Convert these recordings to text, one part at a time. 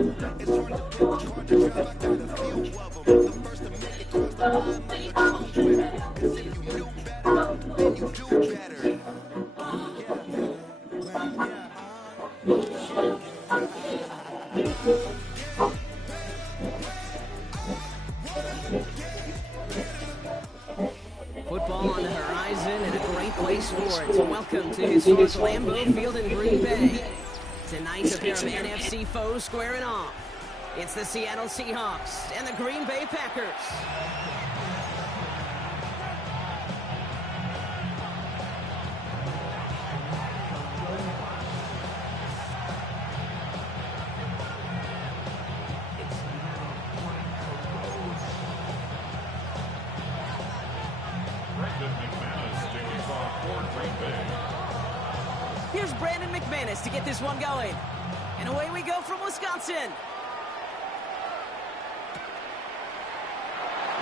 Football on the horizon and a great place for it. Welcome to historic Lambeau Field in Green Bay. Tonight, a pair of NFC foes squaring off. It's the Seattle Seahawks and the Green Bay Packers. Here's Brandon McManus to get this one going. And away we go from Wisconsin.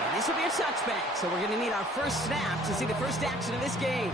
And this will be a touchback, so we're going to need our first snap to see the first action of this game.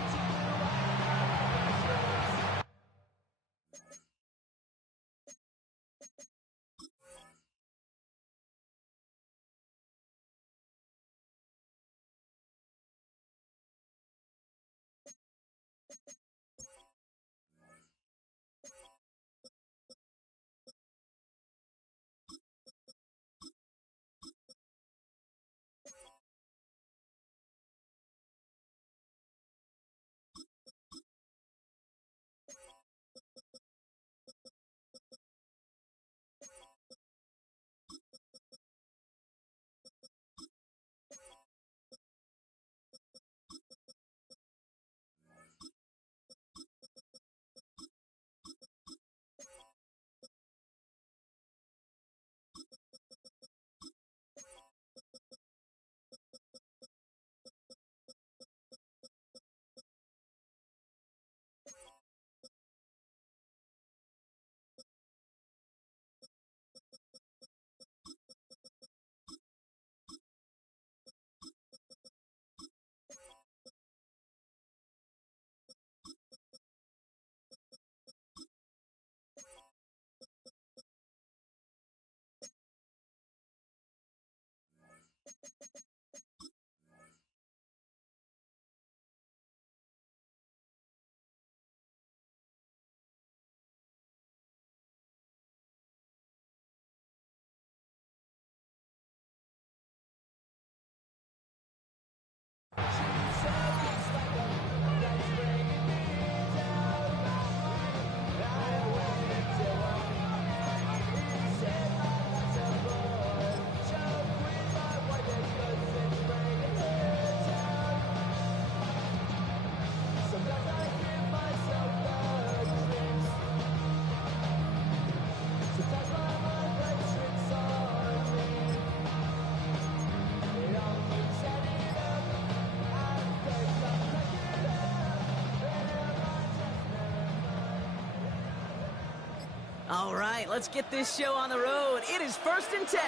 All right, let's get this show on the road. It is 1st and 10.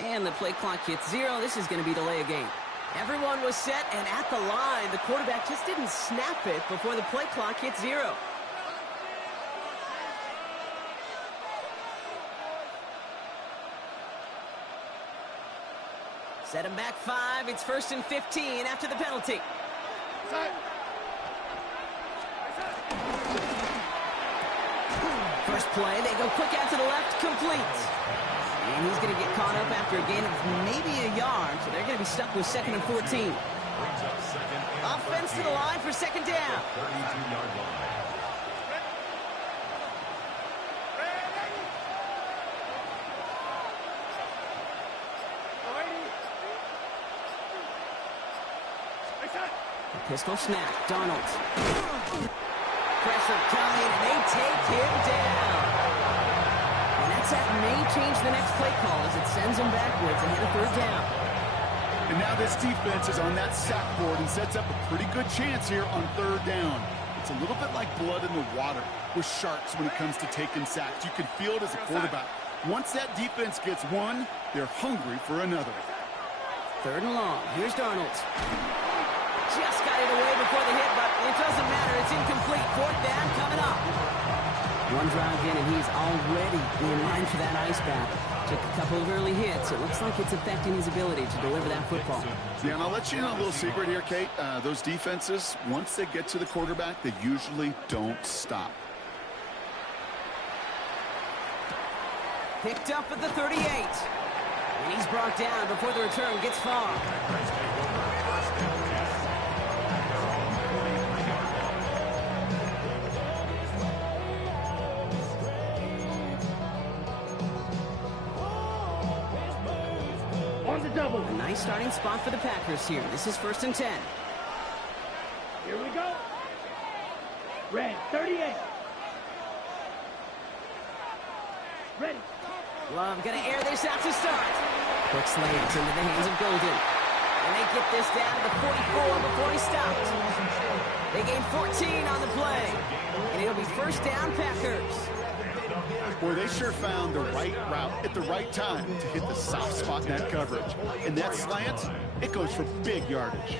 And the play clock hits 0. This is going to be delay a game. Everyone was set and at the line. The quarterback just didn't snap it before the play clock hit 0. Set him back 5. It's 1st and 15 after the penalty. First play, they go quick out to the left, complete. And he's going to get caught up after a gain of maybe a yard, so they're going to be stuck with 2nd and 14. Offense to the line for 2nd down. 32-yard line. Pistol snap, Darnold. Pressure coming, and they take him down. And that may change the next play call as it sends him backwards ahead of 3rd down. And now this defense is on that sack board and sets up a pretty good chance here on 3rd down. It's a little bit like blood in the water with sharks when it comes to taking sacks. You can feel it as a quarterback. Once that defense gets one, they're hungry for another. 3rd and long. Here's Darnold. Just got it away before the hit, but it doesn't matter. It's incomplete. 4th One drive in, and he's already in line for that ice bath. Took a couple of early hits. It looks like it's affecting his ability to deliver that football. Yeah, and I'll let you know a little secret here, Kate. Those defenses, once they get to the quarterback, they usually don't stop. Picked up at the 38. And he's brought down before the return gets far. On the double. A nice starting spot for the Packers here. This is 1st and 10. Here we go. Red, 38. Ready. Love gonna air this out to start. Quick slants into the hands of Golden. And they get this down to the 44 before he stopped. They gain 14 on the play. And it'll be 1st down Packers. Boy, they sure found the right route at the right time to hit the soft spot in that coverage. And that slant, it goes for big yardage.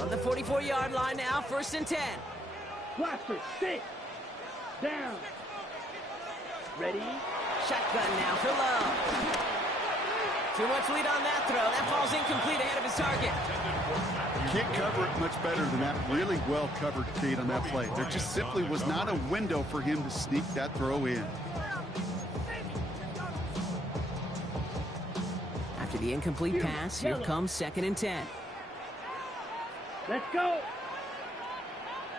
On the 44-yard line now, 1st and 10. Blaster, 6. Down. Ready. Shotgun now for Love. Too much lead on that throw. That ball's incomplete ahead of his target. You can't cover it much better than that. Really well covered, Kate, on that play. There just simply was not a window for him to sneak that throw in. After the incomplete pass, here comes 2nd and 10. Let's go.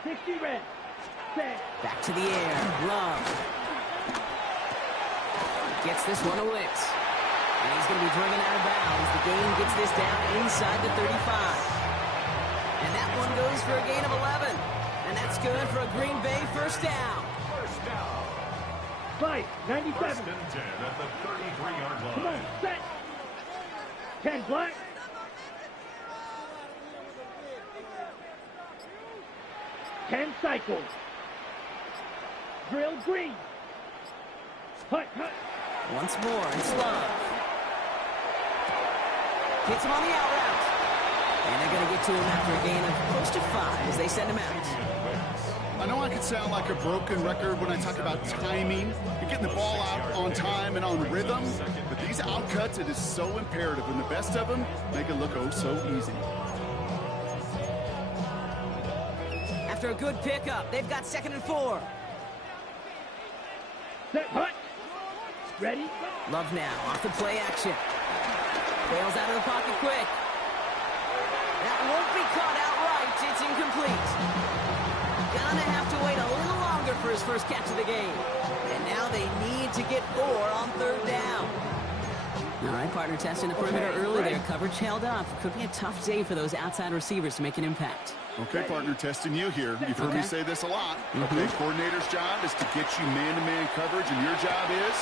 60 red. Set. Back to the air. Love. Gets this one a Wicks. And he's going to be driven out of bounds. The game gets this down inside the 35. And that one goes for a gain of 11. And that's good for a Green Bay 1st down. Fight, 97. 1st and 10 at the 33-yard line. Come on, set. 10 black. Ten cycles. Drill green. Hut, hut. Once more, it's Love. Hits him on the out route. And they're going to get to him after a gain of close to 5 as they send him out. I know I could sound like a broken record when I talk about timing. You're getting the ball out on time and on rhythm. But these outcuts, it is so imperative. And the best of them make it look oh so easy. After a good pickup, they've got 2nd and 4. Set, hut. Ready. Love now, off the play action. Bails out of the pocket quick. That won't be caught outright. It's incomplete. Gonna have to wait a little longer for his first catch of the game. And now they need to get 4 on 3rd down. All right, partner, testing the perimeter early there. Coverage held up. Could be a tough day for those outside receivers to make an impact. Okay, partner, testing you here. You've heard me say this a lot. Okay, coordinator's job is to get you man-to-man coverage, and your job is...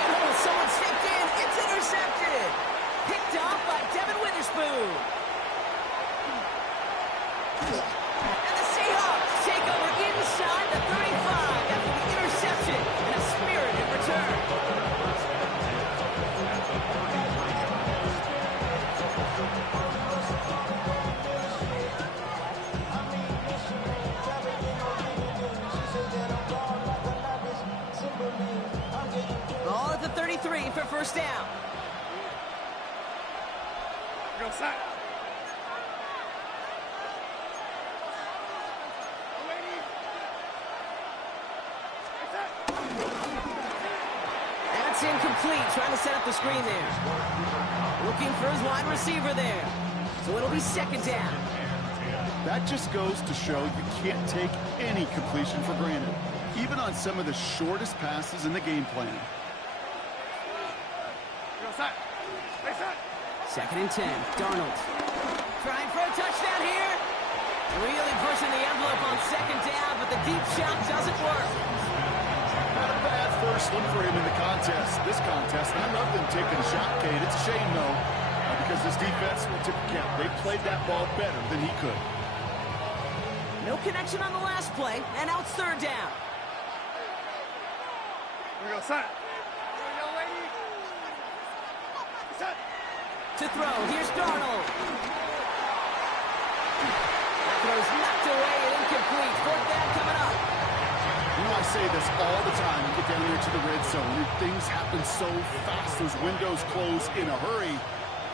Oh, someone stepped in. It's intercepted. Picked off by Devin Witherspoon. And the Seahawks take over inside the 35 after the interception and a spirited return. Ball at the 33 for 1st down. Go set. That's incomplete. Trying to set up the screen there. Looking for his wide receiver there. So it'll be 2nd down. That just goes to show you can't take any completion for granted, even on some of the shortest passes in the game plan. 2nd and 10. Darnold. Trying for a touchdown here. Really pushing the envelope on 2nd down, but the deep shot doesn't work. Not a bad first look for him in the contest. This contest, and I love them taking a shot, Kate. It's a shame, though, because this defense will tip the cap. They played that ball better than he could. No connection on the last play, and now it's 3rd down. Here we go, set. Here we go, lady. Set. To throw, here's Darnold. That's throws knocked away and incomplete. Fourth down coming up. You know, I say this all the time. You get down there to the red zone, and things happen so fast. Those windows close in a hurry.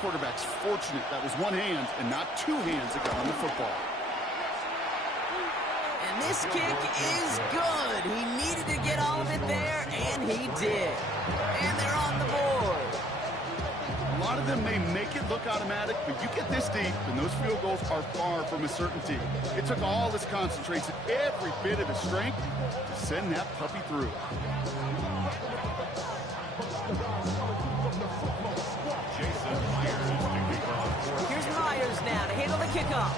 Quarterback's fortunate that was one hand and not two hands that got on the football. And this kick is good. He needed to get all of it there, and he did. And they're on the board. A lot of them may make it look automatic, but you get this deep, and those field goals are far from a certainty. It took all his concentration, every bit of his strength, to send that puppy through. Here's Myers now to handle the kickoff.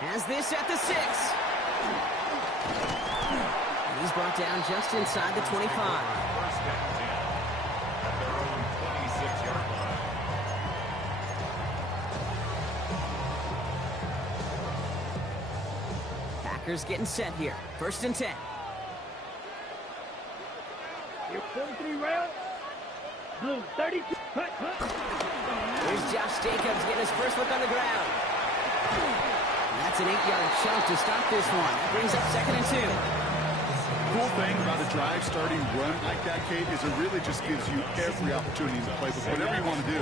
Has this at the 6. And he's brought down just inside the 25. First down 10 at their own 26-yard line. Packers getting set here. First and 10. Your 43 rail. Blue 32. Hut, hut. Here's Josh Jacobs getting his first look on the ground. And that's an 8-yard chunk to start this one. That brings up second and 2. Cool thing about a drive starting run like that, Kate, is it really just gives you every opportunity to play with whatever you want to do.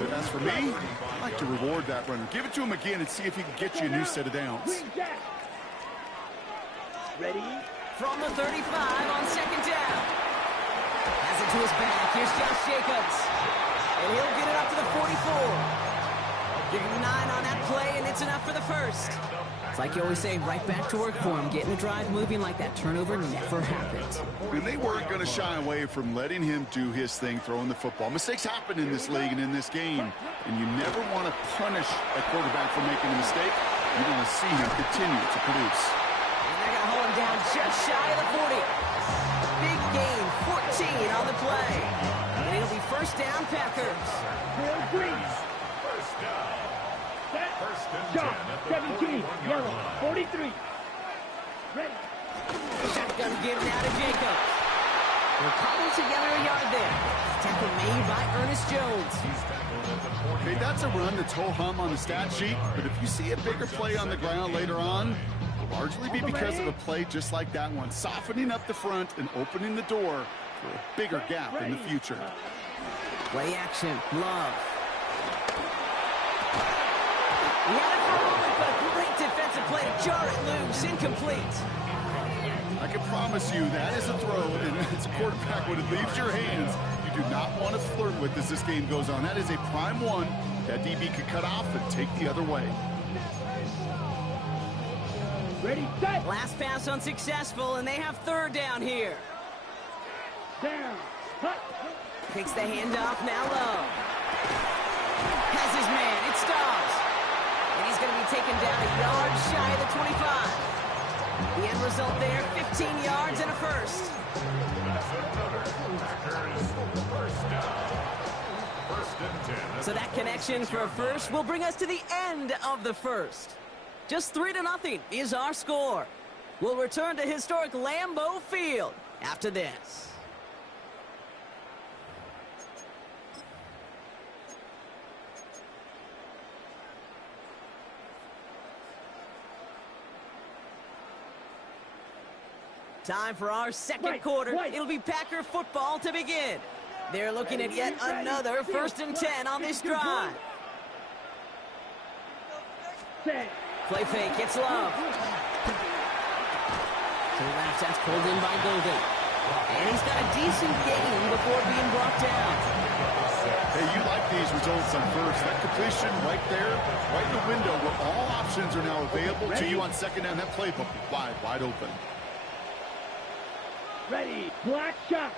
But as for me, I like to reward that runner. Give it to him again and see if he can get you a new set of downs. Green jack. Ready? From the 35 on second down. Has it to his back. Here's Josh Jacobs. And he'll get it up to the 44. Give him 9 on that play, and it's enough for the first. It's like you always say, right back to work for him. Getting the drive moving like that turnover never happened. And they weren't going to shy away from letting him do his thing, throwing the football. Mistakes happen in this league and in this game, and you never want to punish a quarterback for making a mistake. You want to see him continue to produce. And they're going to hold him down just shy of the 40. Big gain, 14 on the play. And it'll be first down, Packers. Real green. First down. Set. First and 10 Jump. at the 17. 41-yard Yellow. line. 43. Ready. Shotgun give now to Jacobs. They're cobbled together a yard there. Tackle made by Ernest Jones. He's tackled at the 40. Hey, that's a run that's ho-hum on the stat sheet, but if you see a bigger play on the ground later on, it'll largely be because of a play just like that one, softening up the front and opening the door for a bigger gap in the future. Play action. Love. He had it for a moment, but a great defensive play to jar it loose. Incomplete. I can promise you that is a throw, and it's a quarterback when it leaves your hands, you do not want to flirt with as this game goes on. That is a prime one that DB could cut off and take the other way. Ready. Set. Last pass unsuccessful, and they have third down here. Down. Hut. Takes the handoff, now Love. Has his man, it stops. And he's going to be taken down a yard shy of the 25. The end result there, 15 yards and a first. That's another Packers first down. First and 10. So that connection for a first will bring us to the end of the first. Just 3-0 is our score. We'll return to historic Lambeau Field after this. Time for our second quarter. It'll be Packer football to begin. They're looking at yet another first and 10 on this drive. Set. Play fake, it's Love. To the left, that's pulled in by Golden. And he's got a decent gain before being brought down. Hey, you like these results on first. That completion right there, right in the window where all options are now available to you on second down. That playbook wide open. Ready. Black shot.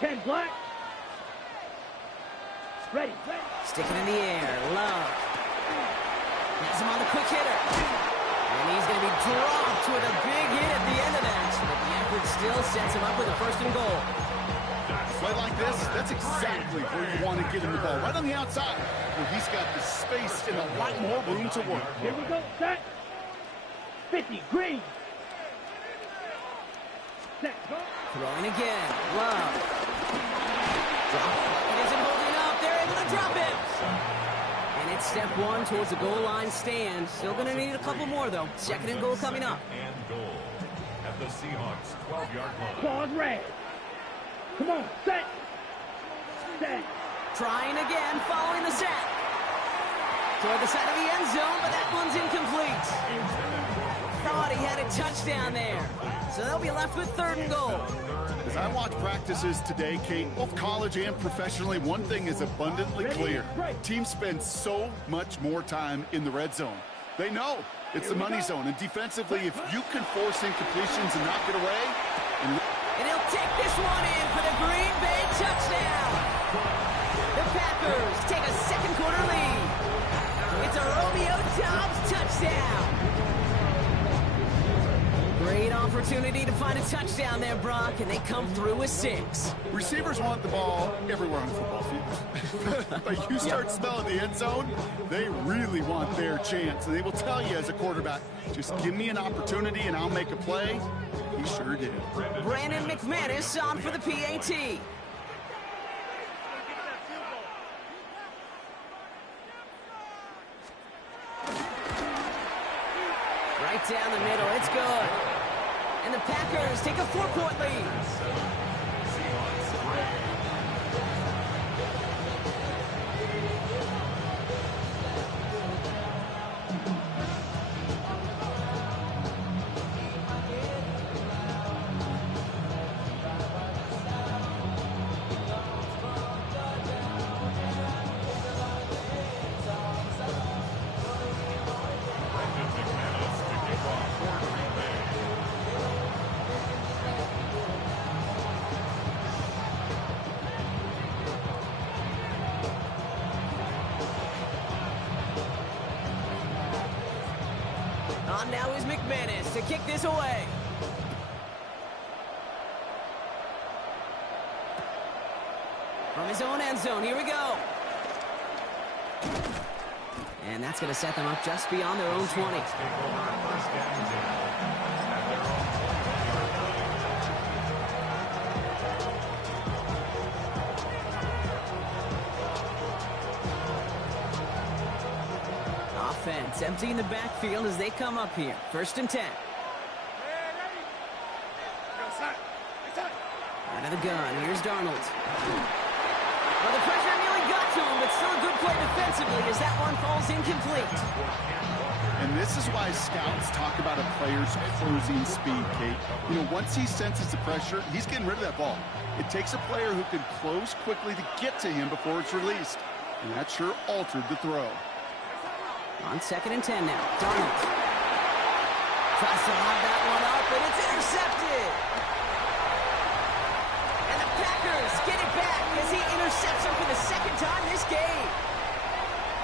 10 black. Ready. Stick it in the air, Love. Has him on the quick hitter. And he's going to be dropped with a big hit at the end of that. But the effort still sets him up with a first and goal. Play like this, that's exactly where you want to get him the ball. Right on the outside, where he's got the space and a lot more room to work. Here we go. Set. 50. Green. Set. Go. Throwing again, Love. Drop. He isn't holding up. They're able to drop him. step one towards the goal line stand. Still going to need a couple more, though. Second and goal coming up. And goal at the Seahawks 12-yard line. Pause red. Come on, set. Set. Trying again, following the sack. Toward the side of the end zone, but that one's incomplete. Thought he had a touchdown there. So they'll be left with third and goal. As I watch practices today, Kate, both college and professionally, one thing is abundantly clear. Teams spend so much more time in the red zone. They know it's the money zone, and defensively, if you can force incompletions and knock it away. And he'll take this one in for the Green Bay touchdown. The Packers take a second quarter lead. It's a Romeo Doubs touchdown. Great opportunity to find a touchdown there, Brock, and they come through with 6. Receivers want the ball everywhere on the football field. But you start smelling the end zone, they really want their chance. And they will tell you as a quarterback, just give me an opportunity and I'll make a play. He sure did. Brandon McManus on for the PAT. Right down the middle, it's good. And the Packers take a 4-point lead. On now is McManus to kick this away. From his own end zone, here we go. And that's going to set them up just beyond their own 20. Offense emptying the backfield as they come up here. 1st and 10. Out of the gun, here's Darnold. Well, the pressure nearly got to him, but still a good play defensively as that one falls incomplete. And this is why scouts talk about a player's closing speed, Kate. You know, once he senses the pressure, he's getting rid of that ball. It takes a player who can close quickly to get to him before it's released. And that sure altered the throw. On 2nd and 10 now, Darnold tries to lob that one up, but it's intercepted. And the Packers get it back as he intercepts him for the 2nd time this game.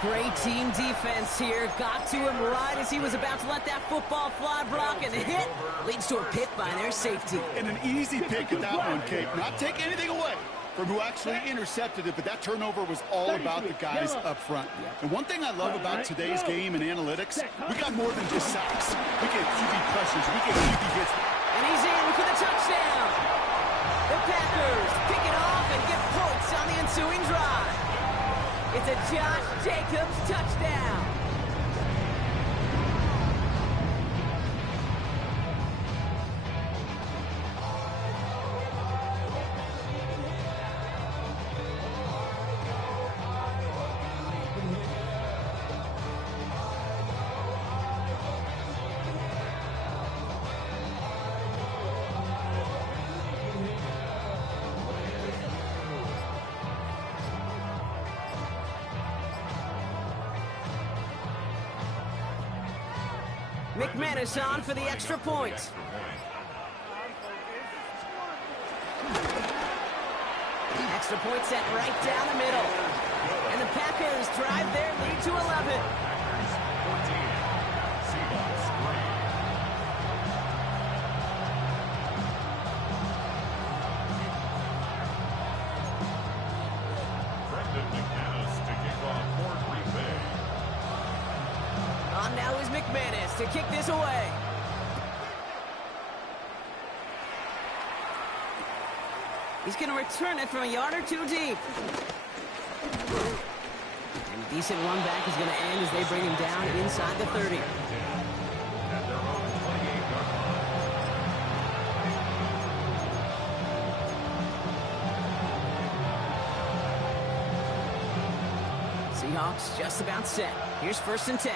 Great team defense here. Got to him right as he was about to let that football fly, Brock, and the hit leads to a pick by their safety. And an easy pick at that one, Kate. Not taking anything away from who actually intercepted it, but that turnover was all about the guys up front. And one thing I love about today's game and analytics, we got more than just sacks. We get QB pressures, we get QB hits. And he's in for the touchdown. The Packers pick it off and get points on the ensuing drive. It's a Josh Jacobs touchdown. McManus on for the extra point. Extra point set right down the middle. And the Packers drive their lead to 11. On now is McManus to kick this away. He's going to return it from a yard or two deep. And Decent run back is going to end as they bring him down inside the 30. At their own 28-yard line. Seahawks just about set. Here's 1st and 10.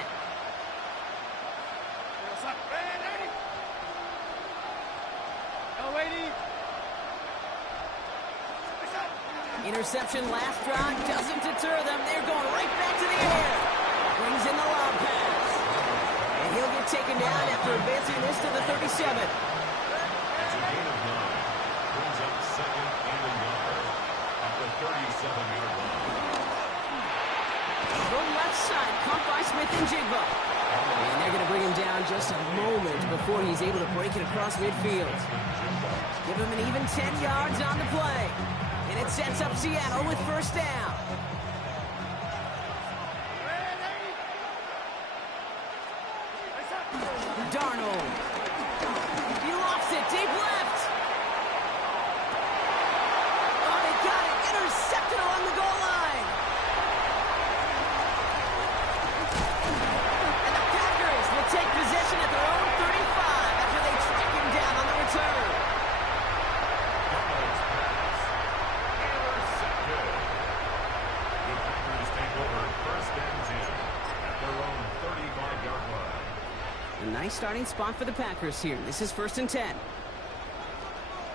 Interception last drive doesn't deter them. They're going right back to the air. Brings in the lob pass. And he'll get taken down after advancing this to the 37. It's a gain of 9. Brings up 2nd and a yard at the 37-yard line. From left side, pump by Smith and Jigba. And they're going to bring him down just a moment before he's able to break it across midfield. Give him an even 10 yards on the play. And it sets up Seattle with 1st down. Darnold. He lofts it deep left. Oh, they got it. Intercepted along the goal line. And the Packers will take possession at their own 35 after they track him down on the return. A nice starting spot for the Packers here. This is 1st and 10.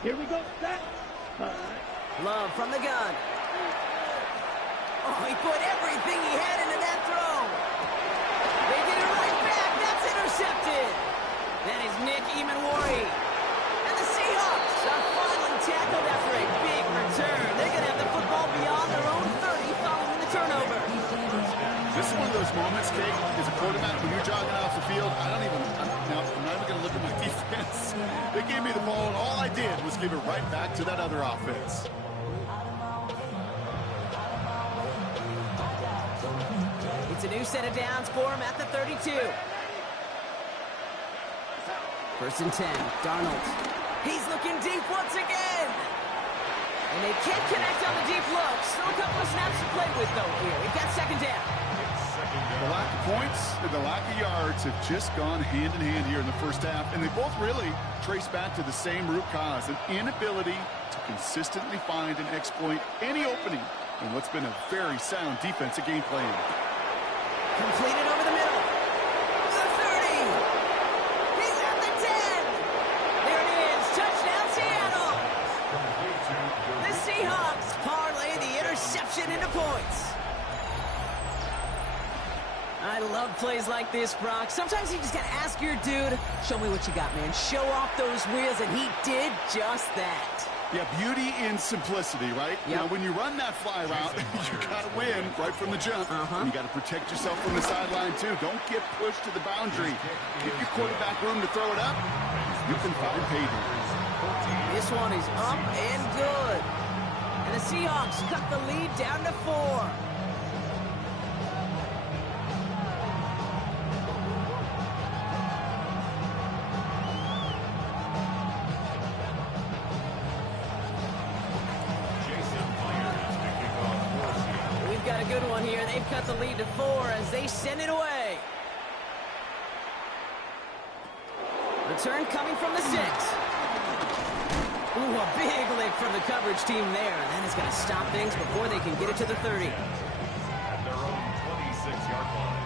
Here we go. Set. Love from the gun. Oh, he put everything he had into that throw. They get it right back. That's intercepted. That is Nick Emanwari. And the Seahawks are finally tackled after a big return. They're going to have the football beyond their own 30 following the turnover. This is one of those moments, Kate, as a quarterback, when you're jogging off the field, I'm not even going to look at my defense. They gave me the ball, and all I did was give it right back to that other offense. It's a new set of downs for him at the 32. 1st and 10, Darnold. He's looking deep once again. And they can't connect on the deep look. Still a couple of snaps to play with, though, here. We've got 2nd down. The lack of points and the lack of yards have just gone hand in hand here in the 1st half, and they both really trace back to the same root cause, an inability to consistently find and exploit any opening in what's been a very sound defensive game plan. Completed over the middle. The 30. He's at the 10. There it is. Touchdown, Seattle. The Seahawks parlay the interception into points. I love plays like this, Brock. Sometimes you just got to ask your dude, show me what you got, man. Show off those wheels, and he did just that. Yeah, beauty in simplicity, right? Yep. You know, when you run that fly route, you got to win right from the jump. You got to protect yourself from the sideline, too. Don't get pushed to the boundary. Give your quarterback room to throw it up. You can find paydirt. This one is up and good. And the Seahawks cut the lead down to 4. Got a good one here. They've cut the lead to 4 as they send it away. Return coming from the 6. Ooh, a big lick from the coverage team there. That is going to stop things before they can get it to the 30. At their own 26-yard line.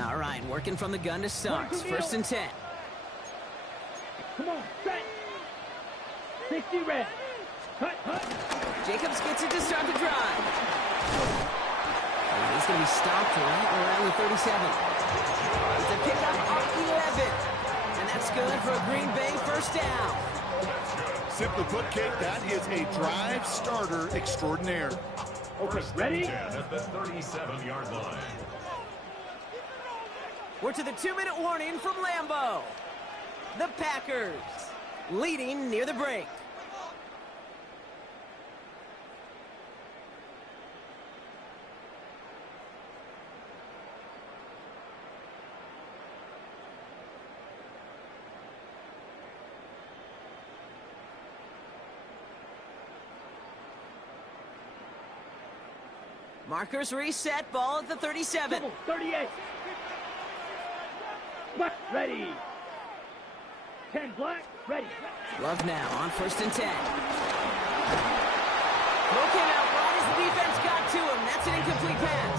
All right, working from the gun to start. 1st and 10. Come on, set. 60 red. Cut. Jacobs gets it to start the drive. And he's going to be stopped right around the 37. It's a pickup of 11. And that's good for a Green Bay 1st down. Simply put, Kate, that is a drive starter extraordinaire. Okay, ready? At the 37-yard line. We're to the 2-minute warning from Lambeau. The Packers leading near the break. Markers reset, ball at the 37. Double, 38. Black, ready. 10 black, ready. Love now on 1st and 10. Broken out right as the defense got to him. That's an incomplete pass.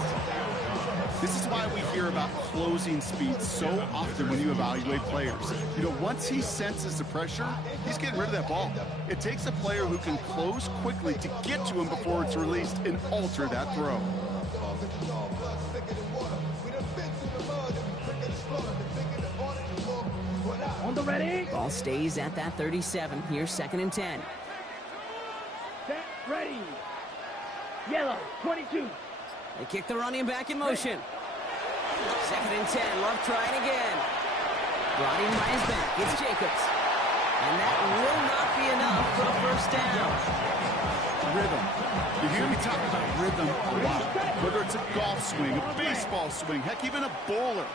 This is why we hear about closing speed so often when you evaluate players. You know, once he senses the pressure, he's getting rid of that ball. It takes a player who can close quickly to get to him before it's released and alter that throw. On the ready. Ball stays at that 37. Here's 2nd and 10. Set, ready. Yellow, 22. They kick the running back in motion. 2nd and 10. Love trying again. Brought in by his back. It's Jacobs. And that will not be enough for a 1st down. Rhythm. You hear me talk about rhythm a lot. Whether it's a golf swing, a baseball swing, heck, even a bowler.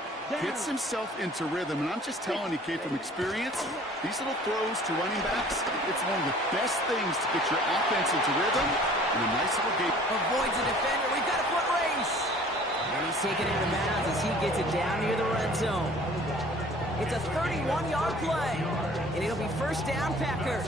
Gets himself into rhythm, and I'm just telling you, Kate, from experience, these little throws to running backs, it's one of the best things to get your offense into rhythm and a nice little game. Avoids the defender. We've got a foot race. And he's taken out of bounds as he gets it down near the red zone. It's a 31-yard play, and it'll be 1st down, Packers.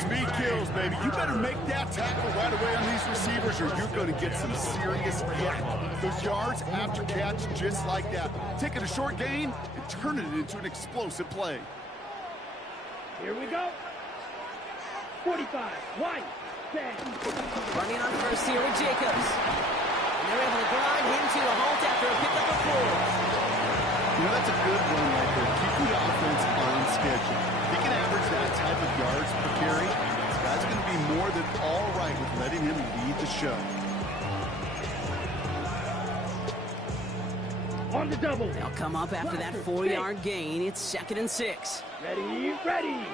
Speed kills, baby. You better make that tackle right away on these receivers, or you're going to get some serious yak. Those yards after catch, just like that. Taking a short gain and turning it into an explosive play. Here we go. 45, White, 10. Running on 1st here with Jacobs. And they're able to grind him to a halt after a pickup of 4. You know, that's a good run right there. Keeping the offense on schedule. If he can average that type of yards per carry, this guy's going to be more than all right with letting him lead the show. On the double. They'll come up after that 4-yard gain. It's 2nd and 6. Ready, ready.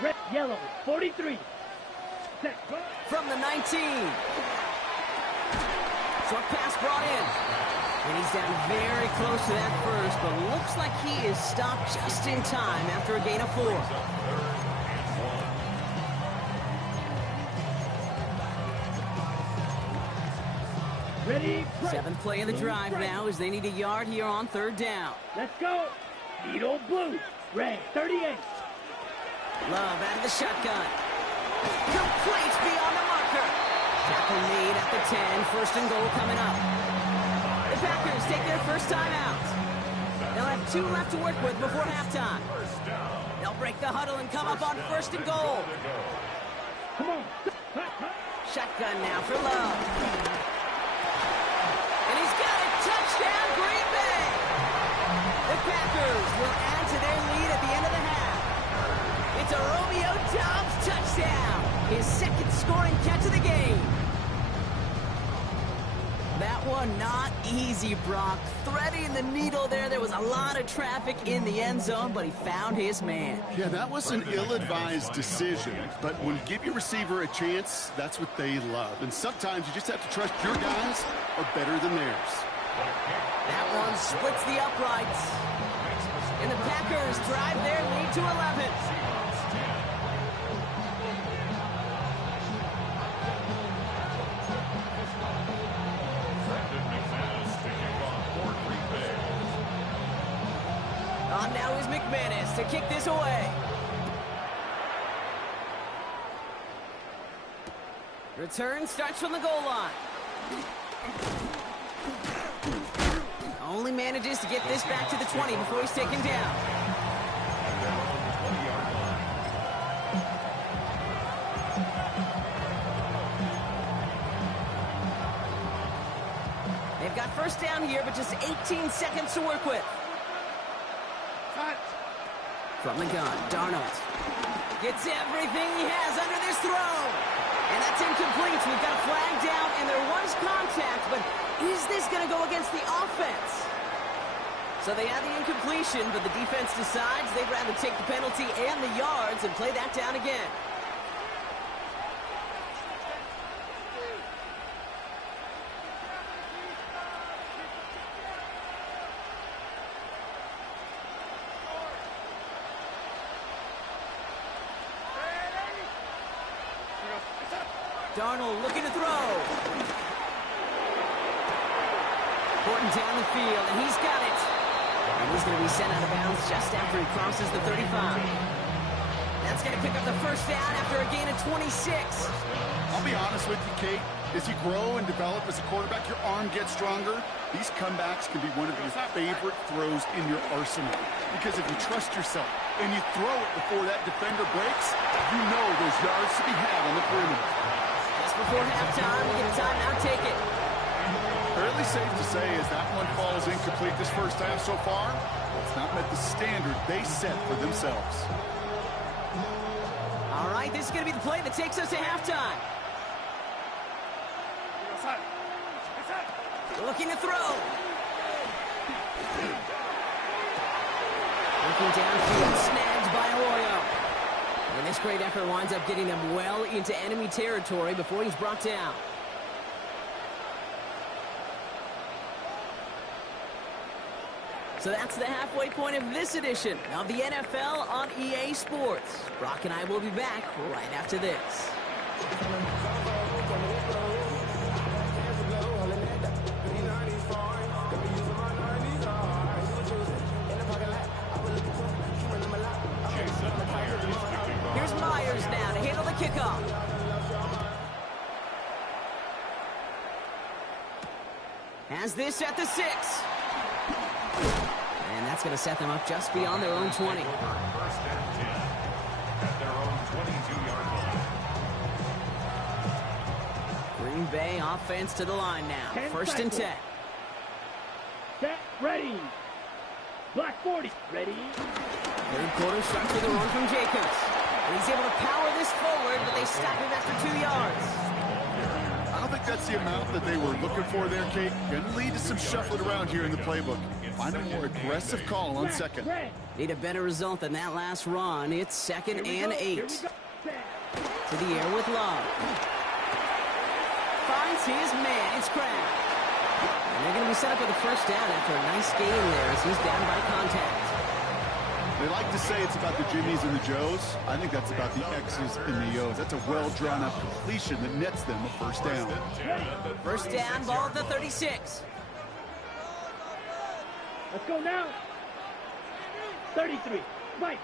Red, yellow, 43. Set, go. From the 19. Short pass brought in. And he's down very close to that 1st, but looks like he is stopped just in time after a gain of 4. Ready, break. 7th play of the drive now as they need a yard here on 3rd down. Let's go. Needle blue. Red, 38. Love out of the shotgun. Complete beyond the marker. Tackle made at the 10. 1st and goal coming up. The Packers take their 1st time out. They'll have 2 left to work with before halftime. They'll break the huddle and come up on 1st and goal. Come on. Shotgun now for Love. And he's got a touchdown, Green Bay. The Packers will add to their lead at the end of the half. It's a Romeo Doubs touchdown. His 2nd scoring catch of the game. That one not easy, Brock. Threading the needle there. There was a lot of traffic in the end zone, but he found his man. Yeah, that was an ill-advised decision. But when you give your receiver a chance, that's what they love. And sometimes you just have to trust your guys are better than theirs. That one splits the uprights. And the Packers drive their lead to 11. On now is McManus to kick this away. Return starts from the goal line. Only manages to get this back to the 20 before he's taken down. They've got 1st down here, but just 18 seconds to work with. From the gun, Darnold gets everything he has under this throw. And that's incomplete. We've got a flag down, and there was contact, but is this going to go against the offense? So they have the incompletion, but the defense decides they'd rather take the penalty and the yards and play that down again. Darnold looking to throw. Courting down the field, and he's got it. And he's going to be sent out of bounds just after he crosses the 35. That's going to pick up the first down after a gain of 26. I'll be honest with you, Kate. As you grow and develop as a quarterback, your arm gets stronger. These comebacks can be one of your favorite throws in your arsenal. Because if you trust yourself and you throw it before that defender breaks, you know there's yards to be had on the perimeter. Just before halftime, we get a timeout, take it. Fairly safe to say as that one falls incomplete this first half so far, it's not met the standard they set for themselves. All right, this is going to be the play that takes us to halftime. Looking to throw. Looking downfield, snagged by Arroyo. And this great effort winds up getting them well into enemy territory before he's brought down. So that's the halfway point of this edition of the NFL on EA Sports. Brock and I will be back right after this. Here's Myers now to handle the kickoff. Has this at the 6. And that's going to set them up just beyond their own 20. First and 10 at their own 22-yard line. Green Bay offense to the line now. First and 10. Set, ready. Black 40, ready. Third quarter starts with a run from Jacobs. And he's able to power this forward, but they stop him after 2 yards. I don't think that's the amount that they were looking for there, Kate. Going to lead to some shuffling around here in the playbook. Find a more aggressive call on second. Need a better result than that last run. It's second and 8. To the air with Love. Finds his man. It's Kraft. And they're going to be set up with a first down after a nice gain there as he's down by contact. They like to say it's about the Jimmies and the Joes. I think that's about the X's and the O's. That's a well-drawn-up completion that nets them a first down. First down, ball at the 36. Let's go now. 33. White.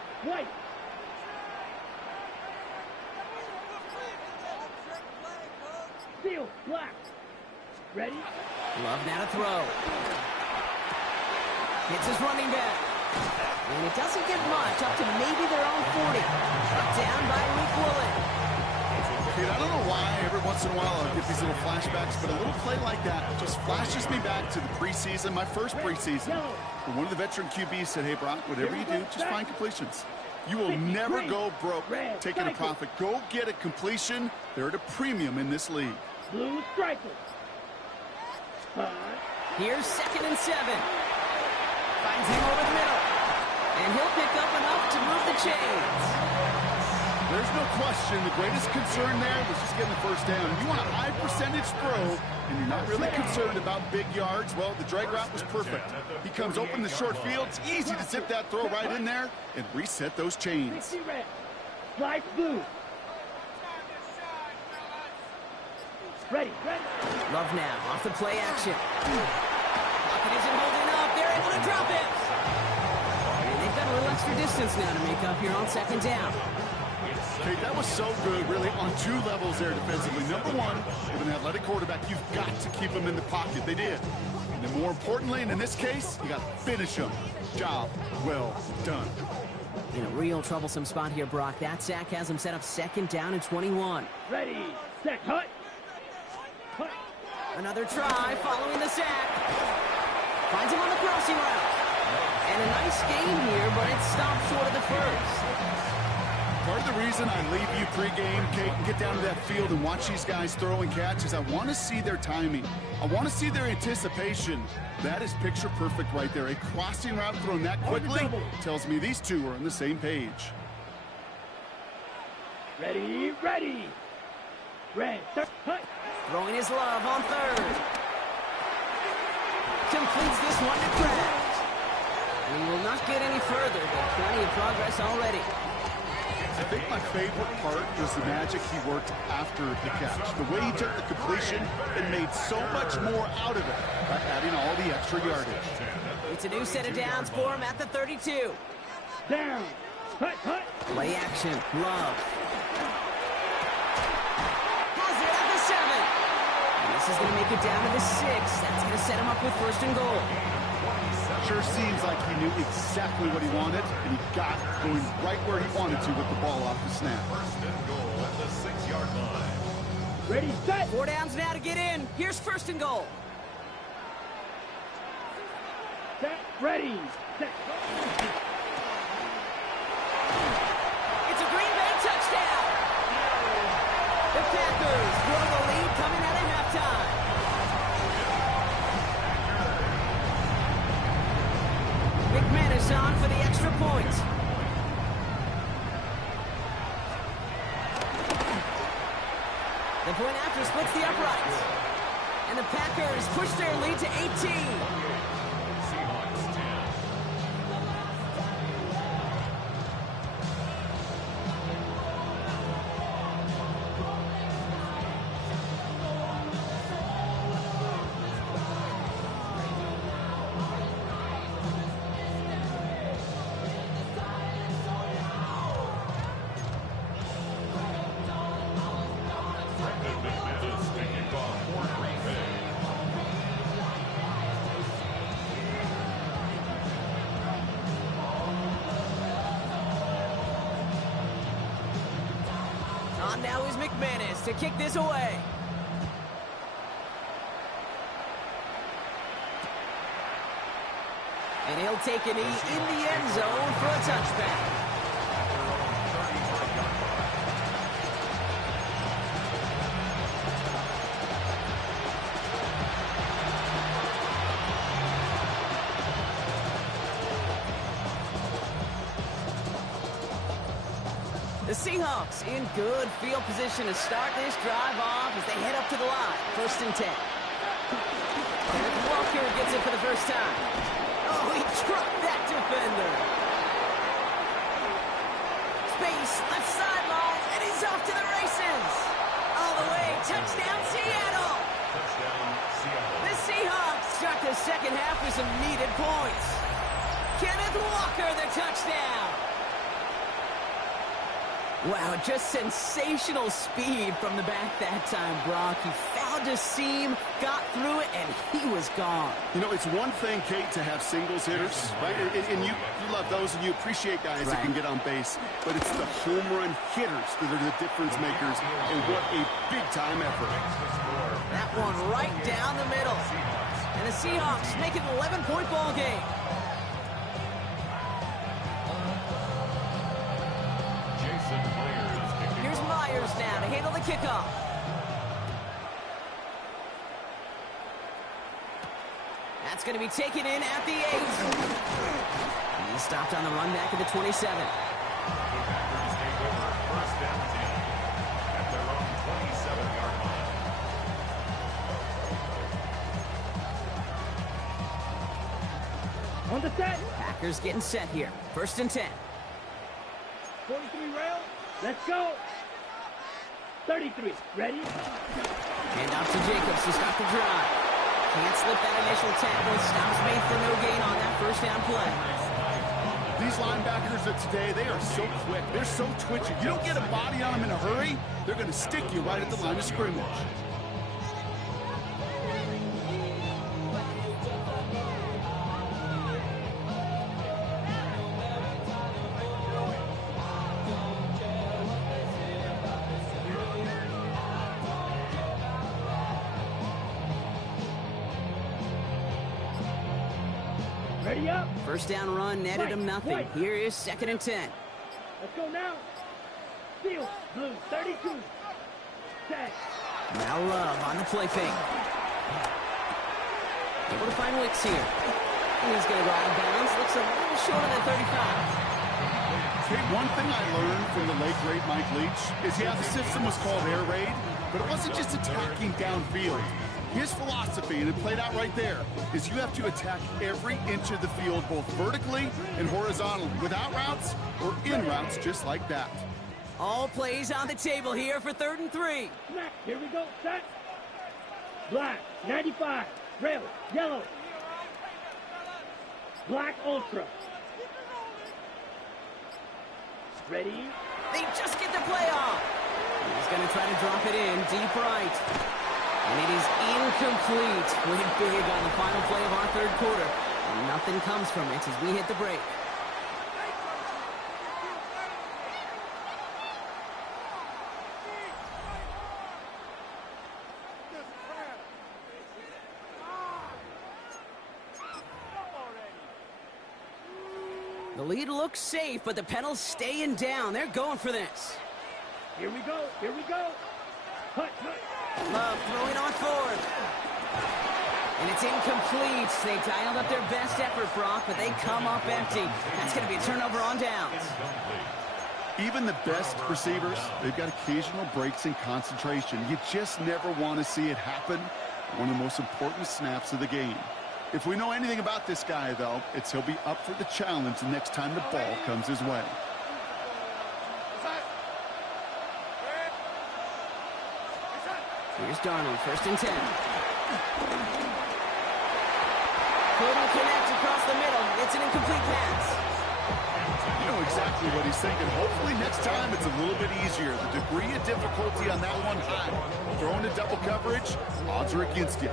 Seal, black. Ready? Love now to throw. Hits his running back. And it doesn't get much, up to maybe their own 40. But down by Rick Woolen. Kid, I don't know why every once in a while I get these little flashbacks, but a little play like that just flashes me back to the preseason, my first preseason. And one of the veteran QBs said, hey, Brock, whatever you do, just find completions. You will never go broke taking a profit. Go get a completion. They're at a premium in this league. Blue striker. Here's second and 7. Finds him over the middle. And he'll pick up enough to move the chains. There's no question the greatest concern there was just getting the first down. You want a high percentage throw, and you're not really concerned about big yards. Well, the drag route was perfect. He comes open the short field. It's easy to zip that throw right in there and reset those chains. 60 red. Light blue. Ready. Love now, off the play action. Pocket isn't holding up. They're able to drop it. And they've got a little extra distance now to make up here on second down. Okay, that was so good, really, on 2 levels there defensively. Number one, with an athletic quarterback, you've got to keep him in the pocket. They did. And then more importantly, and in this case, you got to finish him. Job well done. In a real troublesome spot here, Brock. That sack has him set up second down and 21. Ready, set, hut. Another try following the sack. Finds him on the crossing route. And a nice gain here, but it stopped short of the first. Part of the reason I leave you pregame, Kate, and get down to that field and watch these guys throw and catch is I want to see their timing. I want to see their anticipation. That is picture perfect right there. A crossing route thrown that quickly tells me these two are on the same page. Ready. Red, hut. Throwing his love on third. Completes this one to Kraft. And he will not get any further, but plenty of progress already. I think my favorite part was the magic he worked after the catch. The way he took the completion and made so much more out of it by adding all the extra yardage. It's a new set of downs for him at the 32. Down. Hut, hut. Play action. Love. Has it at the 7. And this is going to make it down to the 6. That's going to set him up with 1st and goal. Sure seems like he knew exactly what he wanted, and he got going right where he wanted to with the ball off the snap. 1st and goal at the 6-yard line. Ready, set. 4 downs now to get in. Here's 1st and goal. Set. Ready. Set. It's a Green Bay touchdown. The Packers grow the lead coming out of halftime. McManus on for the extra point. The point after splits the uprights. And the Packers push their lead to 18. Seahawks 10. Brendan McManus taking off for Green Bay. On now is McManus to kick this away. And he'll take a knee in the end zone for a touchback. The Seahawks in good field position to start this drive off as they head up to the line. 1st and 10. Kenneth Walker gets it for the first time. Oh, he trucked that defender. Space, left sideline, and he's off to the races. All the way, touchdown Seattle. Touchdown, Seattle. The Seahawks start the second half with some needed points. Kenneth Walker, the touchdown. Wow, just sensational speed from the back that time, Brock. He found a seam, got through it, and he was gone. You know, it's one thing, Kate, to have singles hitters, right? And you love those, and you appreciate guys that can get on base. But it's the home run hitters that are the difference makers, and what a big-time effort. That one right down the middle. And the Seahawks make it an 11-point ball game. Jason Myers kicking Here's off. Myers now to handle the kickoff. That's going to be taken in at the 8. And he's stopped on the run back at the 27. The Packers take over 1st and 10 at their own 27-yard line. On the set. Packers getting set here. 1st and 10. 43 rail. Let's go. 33. Ready? Hand off to Jacobs to stop the drive. Can't slip that initial tackle. Stops made for no gain on that 1st down play. These linebackers of today, they are so quick. They're so twitchy. You don't get a body on them in a hurry, they're going to stick you right at the line of scrimmage. Ready up. 1st down run netted him nothing. Right. Here is 2nd and 10. Let's go now. Field. Blue. 32. Set. Now Love on the play fake. Able to find Wicks here. And he's going to go out of bounds. Looks a little shorter than 35. Hey, one thing I learned from the late, great Mike Leach is, yeah, the system was called air raid, but it wasn't just attacking downfield. His philosophy, and it played out right there, is you have to attack every inch of the field, both vertically and horizontally, without routes or in routes, just like that. All plays on the table here for 3rd and 3. Snap. Here we go. Set. Black. 95. Red. Yellow. Black Ultra. Ready? They just get the play off. He's going to try to drop it in deep right. And it is incomplete. Went big on the final play of our 3rd quarter. And nothing comes from it as we hit the break. The lead looks safe, but the pedals staying down. They're going for this. Here we go. Here we go. Cut, cut. Love throwing on 4th. And it's incomplete. They dialed up their best effort, Brock, but they come up empty. That's going to be a turnover on downs. Even the best receivers, they've got occasional breaks in concentration. You just never want to see it happen. One of the most important snaps of the game. If we know anything about this guy, though, it's he'll be up for the challenge the next time the ball comes his way. Here's Darnold, 1st and 10. Couldn't connect across the middle. It's an incomplete pass. You know exactly what he's thinking. Hopefully next time it's a little bit easier. The degree of difficulty on that one high. Throwing to double coverage, odds are against you.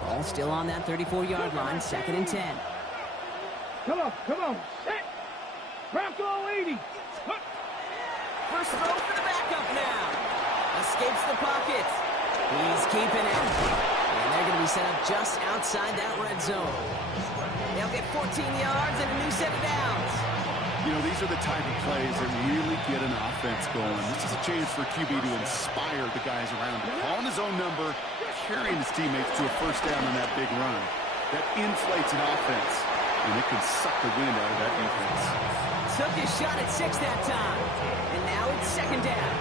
Ball still on that 34-yard line, 2nd and 10. Come on, come on. Set. Bronco 80. First throw for the backup now. Escapes the pocket. He's keeping it. And they're going to be set up just outside that red zone. They'll get 14 yards and a new set of downs. You know, these are the type of plays that really get an offense going. This is a chance for QB to inspire the guys around him. Calling his own number, carrying his teammates to a first down on that big run. That inflates an offense, and it can suck the wind out of that defense. Took his shot at 6 that time. And now it's 2nd down.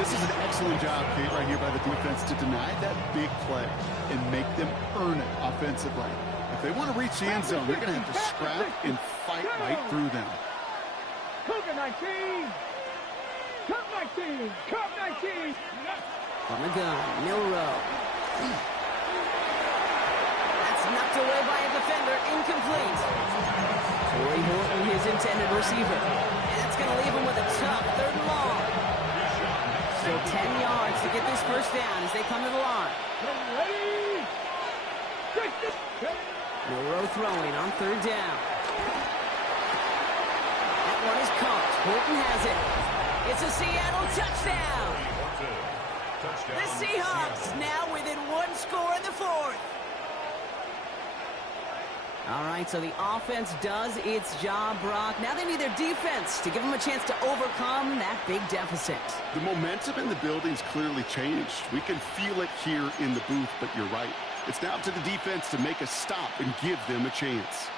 This is an excellent job, Kate, right here by the defense to deny that big play and make them earn it offensively. If they want to reach the end zone, they're going to have to scrap and fight right through them. Cougar 19. Cup 19. Cup 19. On the gun, Milrow. That's knocked away by a defender, incomplete. Corey Horton, his intended receiver. And that's going to leave him with a tough 3rd and long. So 10 yards to get this first down as they come to the line. Ready. Milrow throwing on 3rd down. That one is caught. Horton has it. It's a Seattle touchdown. The Seahawks now within 1 score in the 4th. All right, so the offense does its job, Brock. Now they need their defense to give them a chance to overcome that big deficit. The momentum in the building's clearly changed. We can feel it here in the booth, but you're right. It's now up to the defense to make a stop and give them a chance.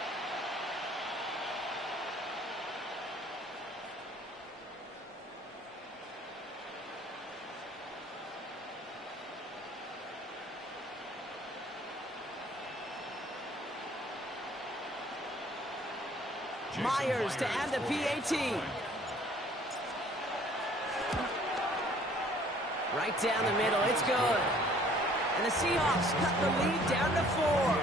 Myers to add the PAT. Right down the middle, it's good. And the Seahawks cut the lead down to 4.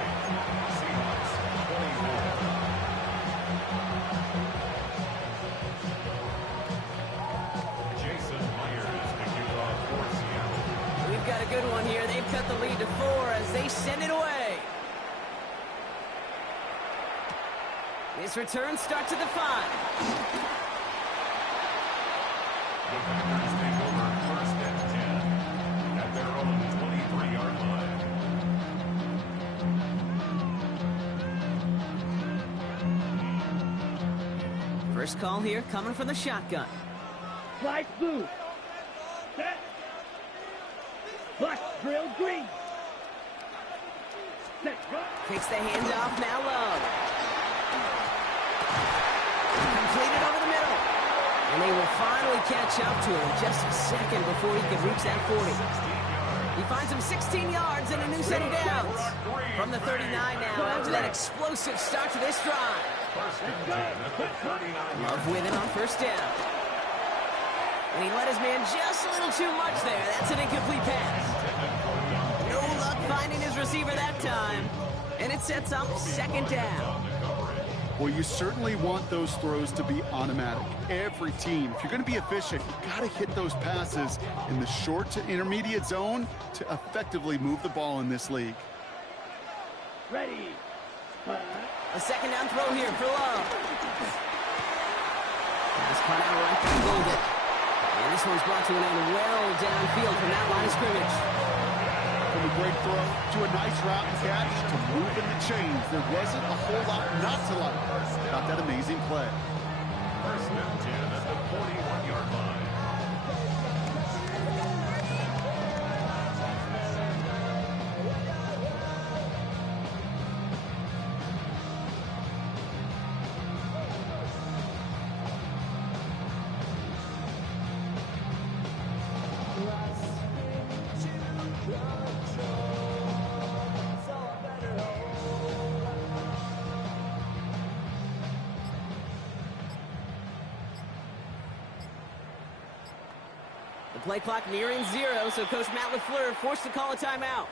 Jason Myers to kick off for Seattle. We've got a good one here. They've cut the lead to 4 as they send it away. This return starts at the 5. The Packers take over 1st and 10 at their own 23-yard line. First call here coming from the shotgun. Flight blue. Set. Black drill green. Set. Takes the handoff, now Love. Completed over the middle. And they will finally catch up to him just a second before he can reach that 40. He finds him 16 yards and a new set of downs. From the 39 now after that explosive start to this drive. Love with it on first down. And he let his man just a little too much there. That's an incomplete pass. No luck finding his receiver that time. And it sets up second down. Well, you certainly want those throws to be automatic. Every team, if you're going to be efficient, you got to hit those passes in the short to intermediate zone to effectively move the ball in this league. Ready. A second down throw here for Love. Pass caught out right by Golden. And this one's brought to an end well downfield from that line of scrimmage. From a great throw to a nice route and catch to moving the chains. There wasn't a whole lot not to like about that amazing play. First and 10 at the 41-yard line. The play clock nearing 0, so Coach Matt LaFleur forced to call a timeout.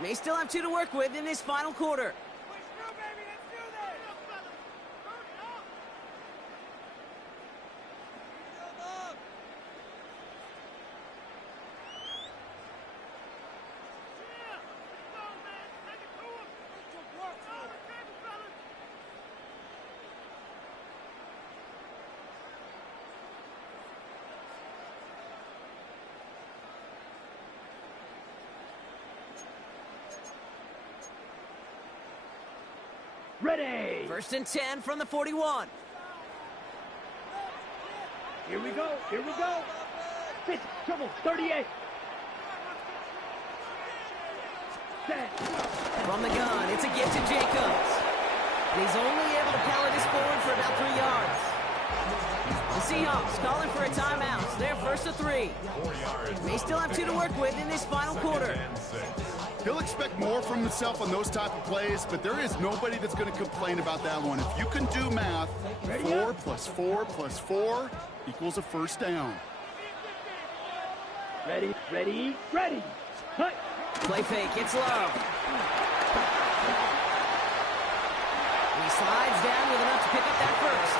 May still have 2 to work with in this final quarter. Ready. First and 10 from the 41. Here we go. Here we go. Pitch. Trouble. 38. Set. From the gun, it's a gift to Jacobs. And he's only able to power this forward for about 3 yards. The Seahawks calling for a timeout. They're first to 3. May still have 2 to work with in this final quarter. He'll expect more from himself on those type of plays, but there is nobody that's going to complain about that one. If you can do math, 4 plus 4 plus 4 equals a first down. Ready. Ready. Ready. Hut. Play fake, it's Love. He slides down with enough to pick up that first.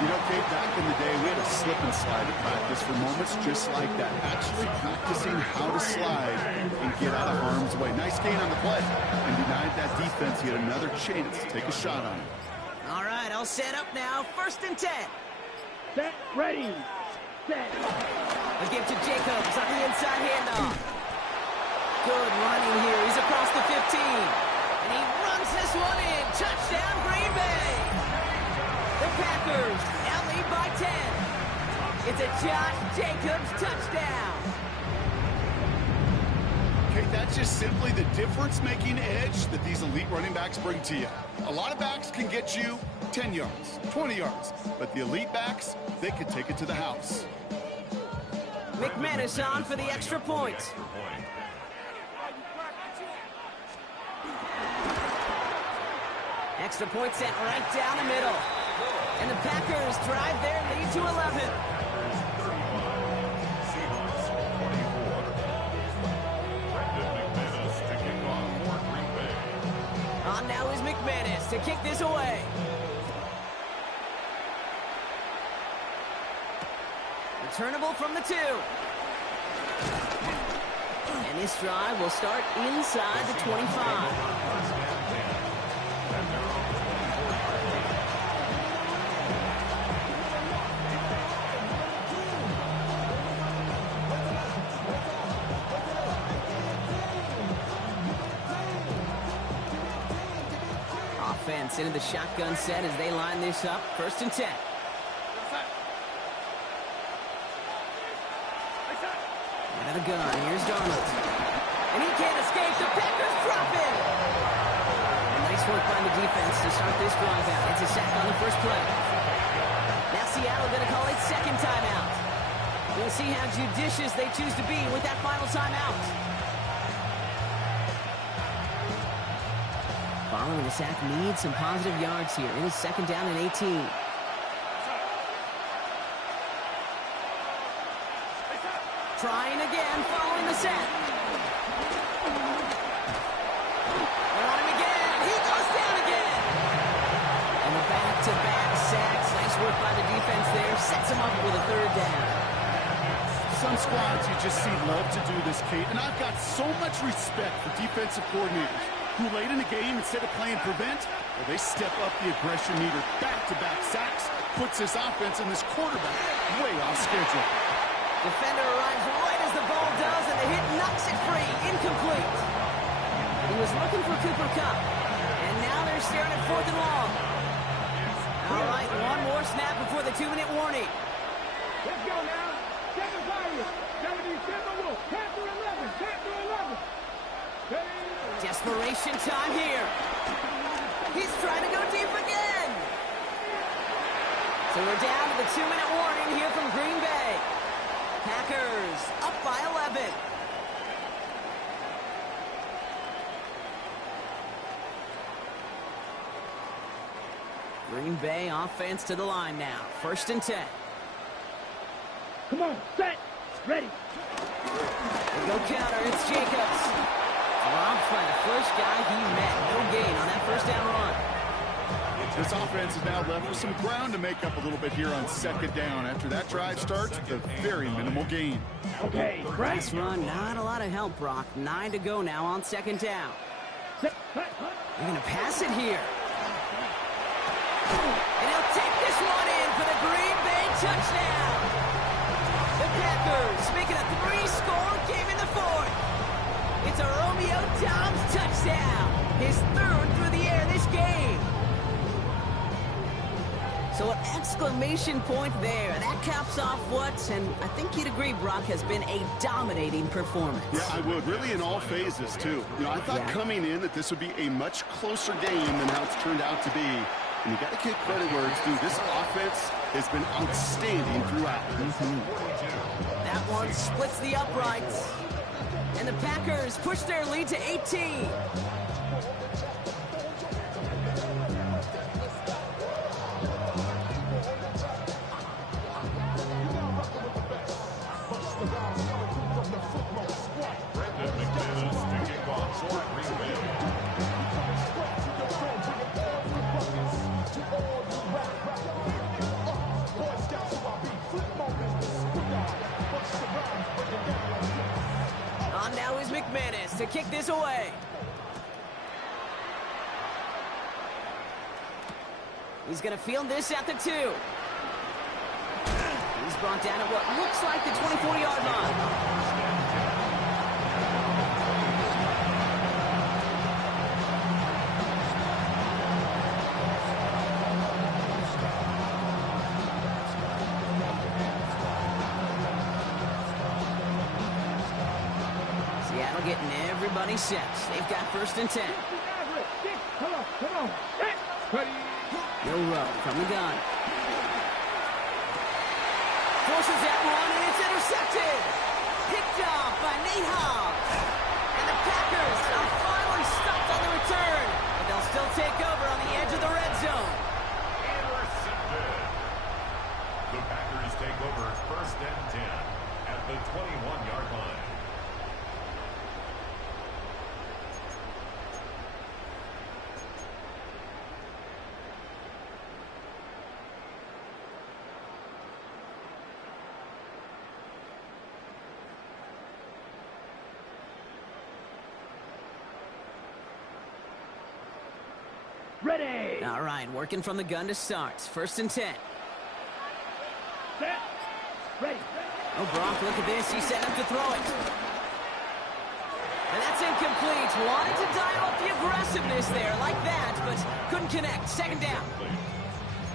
You know, Kate, back in the day, we had a slip and slide at practice for moments just like that. Actually practicing how to slide and get out of harm's way. Nice gain on the play. And denied that defense yet another chance to take a shot on it. All right, I'll set up now. First and 10. Set. Ready. Set. A give to Jacobs on the inside handoff. Good running here. He's across the 15. And he runs this one in. Touchdown, Green Bay. The Packers now lead by 10. It's a Josh Jacobs touchdown. Okay, that's just simply the difference-making edge that these elite running backs bring to you. A lot of backs can get you 10 yards, 20 yards, but the elite backs, they can take it to the house. McManus on for the extra point. Extra point set right down the middle. And the Packers drive their lead to 11. Seahawks 24. Brendan McManus to kick off for Green Bay. On now is McManus to kick this away. Returnable from the 2. And this drive will start inside the 25. Offense into the shotgun set as they line this up. First and 10. Out of the gun, here's Darnold. And he can't escape. The Packers drop it. Nice work by the defense to start this drive out. It's a sack on the first play. Now Seattle going to call it second timeout. We'll see how judicious they choose to be with that final timeout. Following the sack needs some positive yards here. It is 2nd down and 18. Trying again, following the sack. They're on him again. He goes down again. And the back-to-back sacks. Nice work by the defense there. Sets him up with a 3rd down. Some squads you just see love to do this, Kate, and I've got so much respect for defensive coordinators who late in the game, instead of playing prevent, well, they step up the aggression meter. Back-to-back sacks puts this offense and this quarterback way off schedule. Defender arrives right as the ball does, and the hit knocks it free. Incomplete. He was looking for Cooper Kupp, and now they're staring at 4th and long. All right, one more snap before the 2-minute warning. Let's go now. Second fire. 77 Wolf. Panther 11. Panther 11. Desperation time here. He's trying to go deep again. So we're down to the 2-minute warning here from Green Bay. Packers up by 11. Green Bay offense to the line now. 1st and 10. Come on, set, ready. They go counter, it's Jacobs. Dropped by the first guy he met. No gain on that 1st down run. This offense is now left with some ground to make up a little bit here on 2nd down. After that drive starts, with a very minimal gain. Okay, right. Nice run, not a lot of help, Brock. 9 to go now on 2nd down. Set, cut. They're going to pass it here. And he'll take this one in for the Green Bay touchdown. The Packers make it a 3-score game in the 4th. It's a Romeo Doubs touchdown. His 3rd through the air this game. So an exclamation point there. That caps off what, and I think you'd agree, Brock, has been a dominating performance. Yeah, I would. Really in all phases, too. You know, I thought coming in that this would be a much closer game than how it's turned out to be. And you got to give credit where it's due. This offense has been outstanding throughout. That one splits the uprights. And the Packers push their lead to 18. On now is McManus to kick this away. He's going to field this at the 2. He's brought down at what looks like the 24-yard line. Seattle getting everybody set. They've got 1st and 10. Come on. Set, ready. No row from the gun. Forces that one, and it's intercepted. Picked off by Nate Hobbs. And the Packers are finally stopped on the return. But they'll still take over on the edge of the red zone. Intercepted. The Packers take over 1st and 10 at the 21-yard line. Ready. All right, working from the gun to start. 1st and 10. Set, ready. Oh, Brock, look at this. He's set up to throw it. And that's incomplete. Wanted to dial up the aggressiveness there like that, but couldn't connect. 2nd down.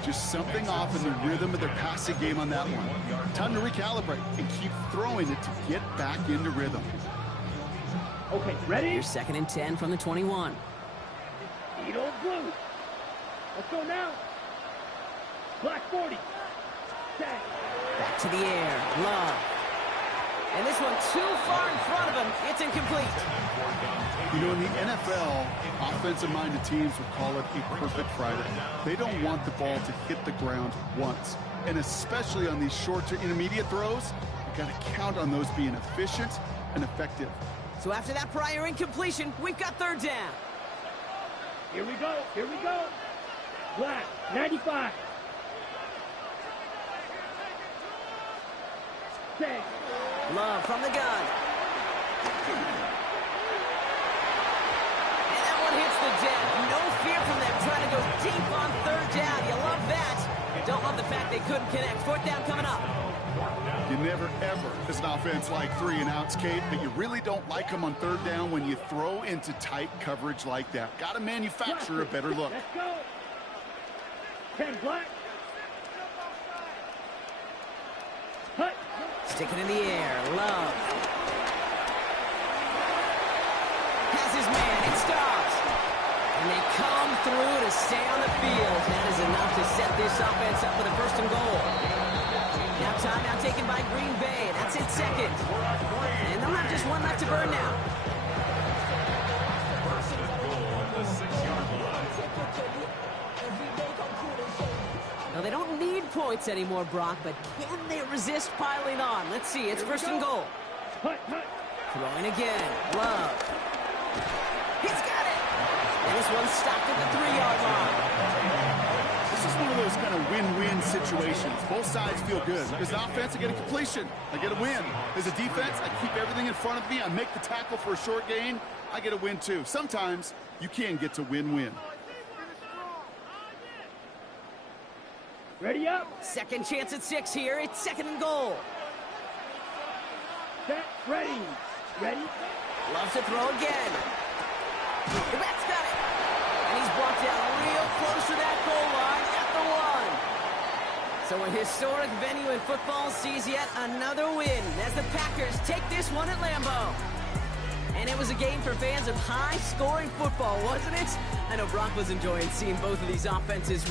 Just something off in the rhythm of their passing game on that one. Time to recalibrate and keep throwing it to get back into rhythm. Okay, ready. Here's 2nd and 10 from the 21. Eat old blue. Let's go now. Black 40. Set. Back to the air. Love. And this one too far in front of him. It's incomplete. You know, in the NFL, offensive-minded teams would call it a perfect Friday. They don't want the ball to hit the ground once. And especially on these short to intermediate throws, you got to count on those being efficient and effective. So after that prior incompletion, we've got third down. Here we go. Here we go. Black, 95. Six. Love from the gun. And that one hits the deck. No fear from them trying to go deep on third down. You love that. Don't love the fact they couldn't connect. Fourth down coming up. You never, ever, as an offense, like 3-and-outs, Kate, but you really don't like them on third down when you throw into tight coverage like that. Got to manufacture a better look. Let's go. 10 black. Hut. Stick it in the air. Love. Has his man. It stops. And they come through to stay on the field. That is enough to set this offense up with a first and goal. Now timeout taken by Green Bay. That's it, second. And they'll have just one left to burn now. Now, they don't need points anymore, Brock, but can they resist piling on? Let's see. It's first and goal. Throwing again. Love. He's got it. And this one's stopped at the 3-yard line. This is one of those kind of win-win situations. Both sides feel good. As an offense, I get a completion. I get a win. As a defense, I keep everything in front of me. I make the tackle for a short gain. I get a win, too. Sometimes you can get to win-win. Ready up. Second chance at 6 here. It's second and goal. Set. Ready. Ready. Loves to throw again. The bat's got it. And he's brought down real close to that goal line at the 1. So a historic venue in football sees yet another win as the Packers take this one at Lambeau. And it was a game for fans of high-scoring football, wasn't it? I know Brock was enjoying seeing both of these offenses win.